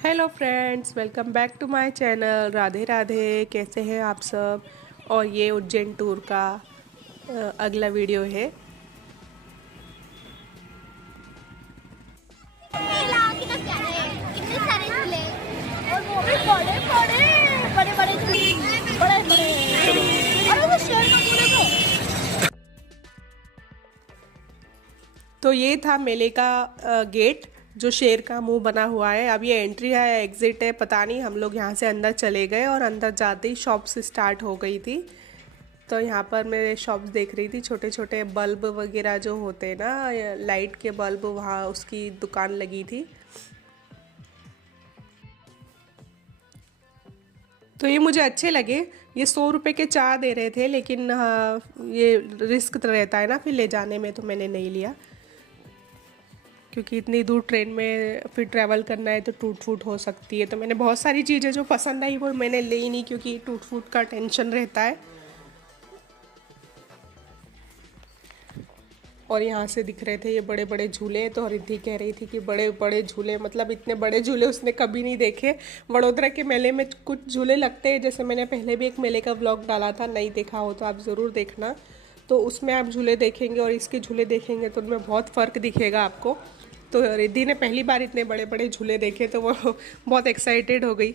Hello friends, welcome back to my channel. Radhe Radhe. कैसे हैं आप सब। और ये उज्जैन टूर का अगला वीडियो है। मेला कितना प्यारा है, कितने सारे झूले और वो भी बड़े बड़े बड़े बड़े झूले बड़े बड़े। और वो शेर का झूले को। तो ये था मेले का गेट जो शेर का मुंह बना हुआ है। अब ये एंट्री है या एग्जिट है पता नहीं। हम लोग यहाँ से अंदर चले गए और अंदर जाते ही शॉप्स स्टार्ट हो गई थी। तो यहाँ पर मैं शॉप्स देख रही थी, छोटे छोटे बल्ब वगैरह जो होते हैं ना, लाइट के बल्ब, वहाँ उसकी दुकान लगी थी। तो ये मुझे अच्छे लगे। ये 100 रुपये के 4 दे रहे थे, लेकिन ये रिस्क तो रहता है ना फिर ले जाने में, तो मैंने नहीं लिया। क्योंकि इतनी दूर ट्रेन में फिर ट्रैवल करना है तो टूट फूट हो सकती है। तो मैंने बहुत सारी चीज़ें जो पसंद आई वो मैंने ली नहीं, क्योंकि टूट फूट का टेंशन रहता है। और यहाँ से दिख रहे थे ये बड़े बड़े झूले। तो रिद्धि कह रही थी कि बड़े बड़े झूले, मतलब इतने बड़े झूले उसने कभी नहीं देखे। वडोदरा के मेले में कुछ झूले लगते हैं, जैसे मैंने पहले भी एक मेले का व्लॉग डाला था, नहीं देखा हो तो आप ज़रूर देखना। तो उसमें आप झूले देखेंगे और इसके झूले देखेंगे तो उनमें बहुत फ़र्क दिखेगा आपको। तो रिद्धि ने पहली बार इतने बड़े बड़े झूले देखे तो वो बहुत एक्साइटेड हो गई।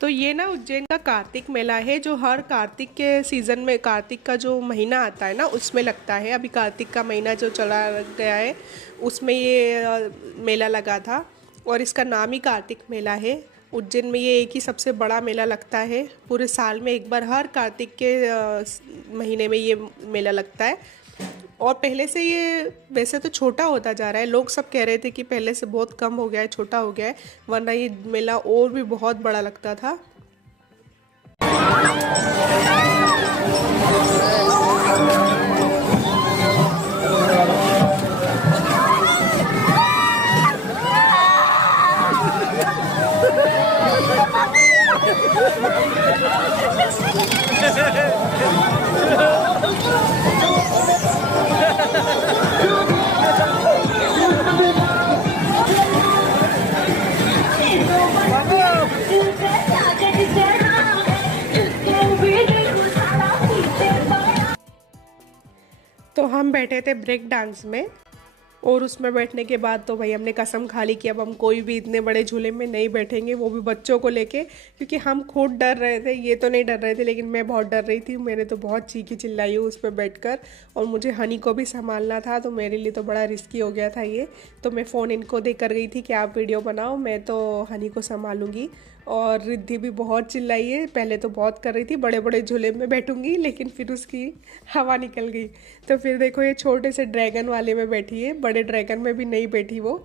तो ये ना उज्जैन का कार्तिक मेला है, जो हर कार्तिक के सीज़न में, कार्तिक का जो महीना आता है ना उसमें लगता है। अभी कार्तिक का महीना जो चला गया है उसमें ये मेला लगा था, और इसका नाम ही कार्तिक मेला है। उज्जैन में ये एक ही सबसे बड़ा मेला लगता है। पूरे साल में एक बार हर कार्तिक के महीने में ये मेला लगता है। और पहले से ये वैसे तो छोटा होता जा रहा है। लोग सब कह रहे थे कि पहले से बहुत कम हो गया है, छोटा हो गया है, वरना ये मेला और भी बहुत बड़ा लगता था। तो हम बैठे थे ब्रेक डांस में, और उसमें बैठने के बाद तो भाई हमने कसम खा ली कि अब हम कोई भी इतने बड़े झूले में नहीं बैठेंगे, वो भी बच्चों को लेके। क्योंकि हम खुद डर रहे थे, ये तो नहीं डर रहे थे लेकिन मैं बहुत डर रही थी। मैंने तो बहुत चीखी चिल्लाई हूँ उस पर बैठकर। और मुझे हनी को भी संभालना था, तो मेरे लिए तो बड़ा रिस्की हो गया था ये। तो मैं फ़ोन इनको दे कर गई थी कि आप वीडियो बनाओ, मैं तो हनी को संभालूंगी। और रिद्धि भी बहुत चिल्लाई है, पहले तो बहुत कर रही थी बड़े बड़े झूले में बैठूंगी, लेकिन फिर उसकी हवा निकल गई। तो फिर देखो ये छोटे से ड्रैगन वाले में बैठी है, बड़े ड्रैगन में भी नहीं बैठी वो।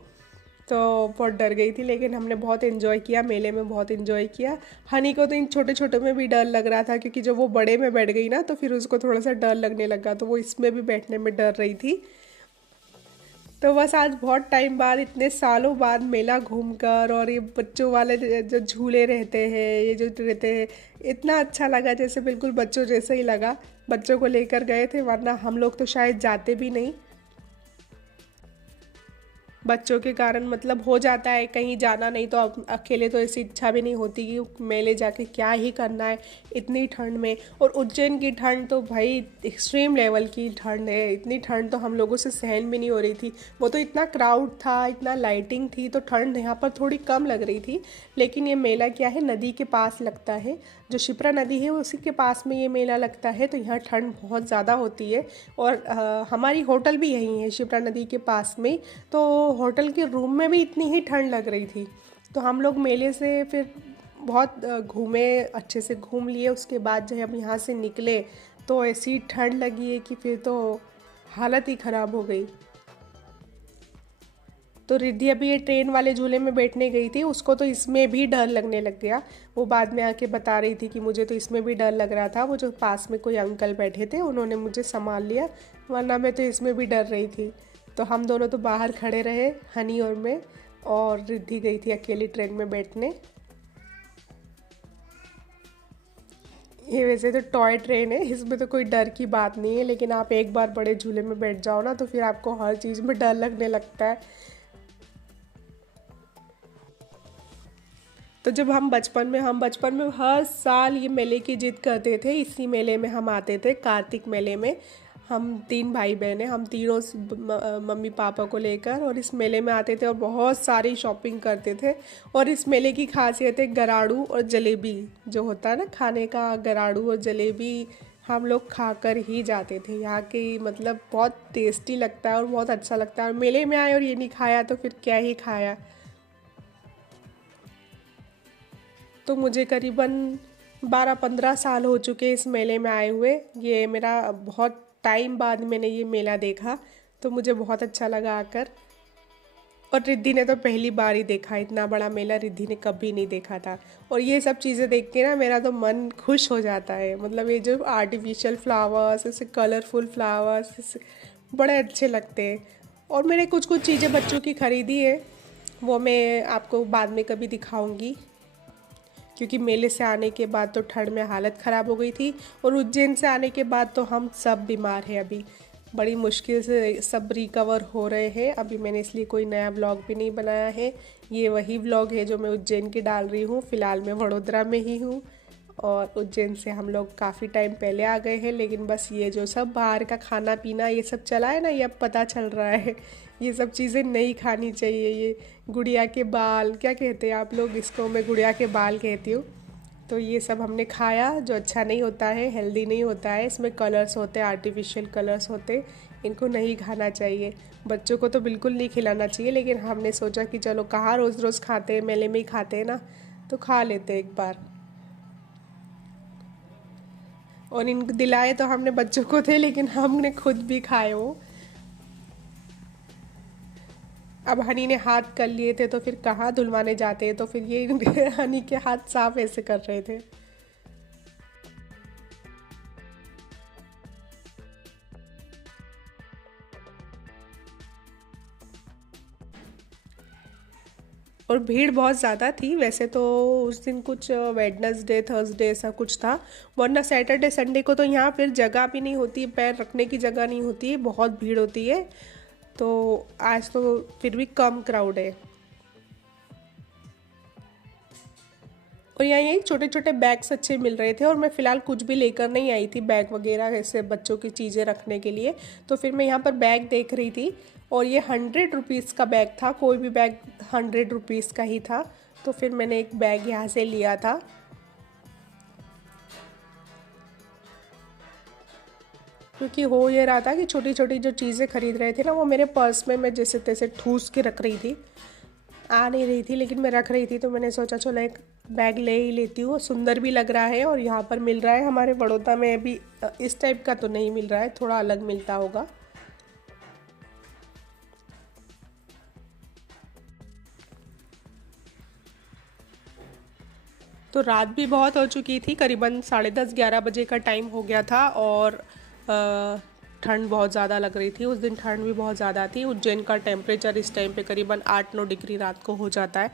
तो बहुत डर गई थी, लेकिन हमने बहुत इन्जॉय किया, मेले में बहुत इन्जॉय किया। हनी को तो इन छोटे छोटे में भी डर लग रहा था, क्योंकि जब वो बड़े में बैठ गई ना तो फिर उसको थोड़ा सा डर लगने लगा, तो वो इसमें भी बैठने में डर रही थी। तो बस आज बहुत टाइम बाद, इतने सालों बाद मेला घूमकर, और ये बच्चों वाले जो झूले रहते हैं, ये जो रहते हैं, इतना अच्छा लगा, जैसे बिल्कुल बच्चों जैसे ही लगा। बच्चों को लेकर गए थे, वरना हम लोग तो शायद जाते भी नहीं। बच्चों के कारण मतलब हो जाता है कहीं जाना, नहीं तो अब अकेले तो ऐसी इच्छा भी नहीं होती कि मेले जाके क्या ही करना है इतनी ठंड में। और उज्जैन की ठंड तो भाई एक्सट्रीम लेवल की ठंड है। इतनी ठंड तो हम लोगों से सहन भी नहीं हो रही थी। वो तो इतना क्राउड था, इतना लाइटिंग थी, तो ठंड यहाँ पर थोड़ी कम लग रही थी। लेकिन ये मेला क्या है, नदी के पास लगता है, जो शिप्रा नदी है उसी के पास में ये मेला लगता है, तो यहाँ ठंड बहुत ज़्यादा होती है। और हमारी होटल भी यहीं है शिप्रा नदी के पास में, तो होटल के रूम में भी इतनी ही ठंड लग रही थी। तो हम लोग मेले से फिर बहुत घूमे, अच्छे से घूम लिए। उसके बाद जब हम यहाँ से निकले तो ऐसी ठंड लगी है कि फिर तो हालत ही ख़राब हो गई। तो रिद्धि अभी ये ट्रेन वाले झूले में बैठने गई थी, उसको तो इसमें भी डर लगने लग गया। वो बाद में आके बता रही थी कि मुझे तो इसमें भी डर लग रहा था। वो जो पास में कोई अंकल बैठे थे उन्होंने मुझे संभाल लिया, वरना मैं तो इसमें भी डर रही थी। तो हम दोनों तो बाहर खड़े रहे, हनी और मैं, और रिद्धि गई थी अकेली ट्रेन में बैठने। ये वैसे तो टॉय ट्रेन है, इसमें तो कोई डर की बात नहीं है, लेकिन आप एक बार बड़े झूले में बैठ जाओ ना तो फिर आपको हर चीज़ में डर लगने लगता है। तो जब हम बचपन में हर साल ये मेले की जिद करते थे। इसी मेले में हम आते थे, कार्तिक मेले में। हम 3 भाई बहन हैं, हम तीनों मम्मी पापा को लेकर और इस मेले में आते थे और बहुत सारी शॉपिंग करते थे। और इस मेले की खासियत है गराड़ू और जलेबी, जो होता है ना खाने का, गराड़ू और जलेबी हम लोग खाकर ही जाते थे। यहाँ की मतलब बहुत टेस्टी लगता है और बहुत अच्छा लगता है। और मेले में आए और ये नहीं खाया तो फिर क्या ही खाया। तो मुझे करीबन 12-15 साल हो चुके इस मेले में आए हुए। ये मेरा बहुत टाइम बाद मैंने ये मेला देखा, तो मुझे बहुत अच्छा लगा आकर। और रिद्धि ने तो पहली बार ही देखा, इतना बड़ा मेला रिद्धि ने कभी नहीं देखा था। और ये सब चीज़ें देख के ना मेरा तो मन खुश हो जाता है। मतलब ये जो आर्टिफिशियल फ्लावर्स, ऐसे कलरफुल फ्लावर्स बड़े अच्छे लगते हैं। और मैंने कुछ कुछ चीज़ें बच्चों की खरीदी है, वो मैं आपको बाद में कभी दिखाऊंगी। क्योंकि मेले से आने के बाद तो ठंड में हालत ख़राब हो गई थी और उज्जैन से आने के बाद तो हम सब बीमार हैं। अभी बड़ी मुश्किल से सब रिकवर हो रहे हैं। अभी मैंने इसलिए कोई नया व्लॉग भी नहीं बनाया है। ये वही व्लॉग है जो मैं उज्जैन की डाल रही हूँ। फ़िलहाल मैं वडोदरा में ही हूँ और उज्जैन से हम लोग काफ़ी टाइम पहले आ गए हैं। लेकिन बस ये जो सब बाहर का खाना पीना ये सब चला है ना, ये अब पता चल रहा है ये सब चीज़ें नहीं खानी चाहिए। ये गुड़िया के बाल क्या कहते हैं आप लोग इसको, मैं गुड़िया के बाल कहती हूँ। तो ये सब हमने खाया जो अच्छा नहीं होता है, हेल्दी नहीं होता है। इसमें कलर्स होते हैं, आर्टिफिशियल कलर्स होते, इनको नहीं खाना चाहिए। बच्चों को तो बिल्कुल नहीं खिलाना चाहिए, लेकिन हमने सोचा कि चलो कहाँ रोज़ रोज़ खाते हैं, मेले में ही खाते हैं ना, तो खा लेते हैं एक बार। और इन दिलाए तो हमने बच्चों को थे, लेकिन हमने खुद भी खाए वो। अब हनी ने हाथ कर लिए थे तो फिर कहाँ धुलवाने जाते हैं, तो फिर ये हनी के हाथ साफ ऐसे कर रहे थे। और भीड़ बहुत ज़्यादा थी वैसे तो। उस दिन कुछ वेडनेसडे थर्सडे ऐसा कुछ था, वरना सैटरडे संडे को तो यहाँ फिर जगह भी नहीं होती, पैर रखने की जगह नहीं होती है, बहुत भीड़ होती है। तो आज तो फिर भी कम क्राउड है। और यहाँ यही छोटे छोटे बैग्स अच्छे मिल रहे थे और मैं फ़िलहाल कुछ भी लेकर नहीं आई थी, बैग वगैरह ऐसे बच्चों की चीज़ें रखने के लिए। तो फिर मैं यहाँ पर बैग देख रही थी और ये 100 रुपीज़ का बैग था, कोई भी बैग 100 रुपीज़ का ही था। तो फिर मैंने एक बैग यहाँ से लिया था। क्योंकि हो ये रहा था कि छोटी छोटी जो चीज़ें खरीद रहे थे ना, वो मेरे पर्स में मैं जैसे तैसे ठूस के रख रही थी, आ नहीं रही थी, लेकिन मैं रख रही थी। तो मैंने सोचा चलो एक बैग ले ही लेती हूँ, सुंदर भी लग रहा है और यहाँ पर मिल रहा है। हमारे बड़ौदा में अभी इस टाइप का तो नहीं मिल रहा है, थोड़ा अलग मिलता होगा। तो रात भी बहुत हो चुकी थी, करीबन 10:30-11 बजे का टाइम हो गया था। और ठंड बहुत ज़्यादा लग रही थी उस दिन, ठंड भी बहुत ज़्यादा थी। उज्जैन का टेम्परेचर इस टाइम पे करीबन 8-9 डिग्री रात को हो जाता है।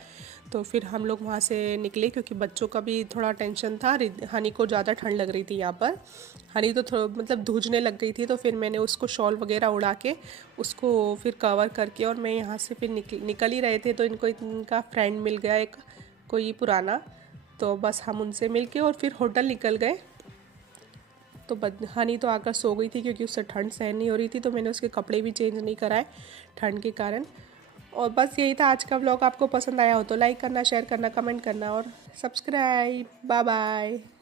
तो फिर हम लोग वहाँ से निकले क्योंकि बच्चों का भी थोड़ा टेंशन था। हनी को ज़्यादा ठंड लग रही थी यहाँ पर, हनी तो थोड़ा मतलब धूजने लग गई थी। तो फिर मैंने उसको शॉल वगैरह उड़ा के उसको फिर कवर करके और मैं यहाँ से फिर निकल ही रहे थे। तो इनका फ्रेंड मिल गया एक कोई पुराना, तो बस हम उनसे मिलके और फिर होटल निकल गए। तो हनी तो आकर सो गई थी क्योंकि उससे ठंड सहन नहीं हो रही थी। तो मैंने उसके कपड़े भी चेंज नहीं कराए ठंड के कारण। और बस यही था आज का व्लॉग। आपको पसंद आया हो तो लाइक करना, शेयर करना, कमेंट करना और सब्सक्राइब। Bye bye.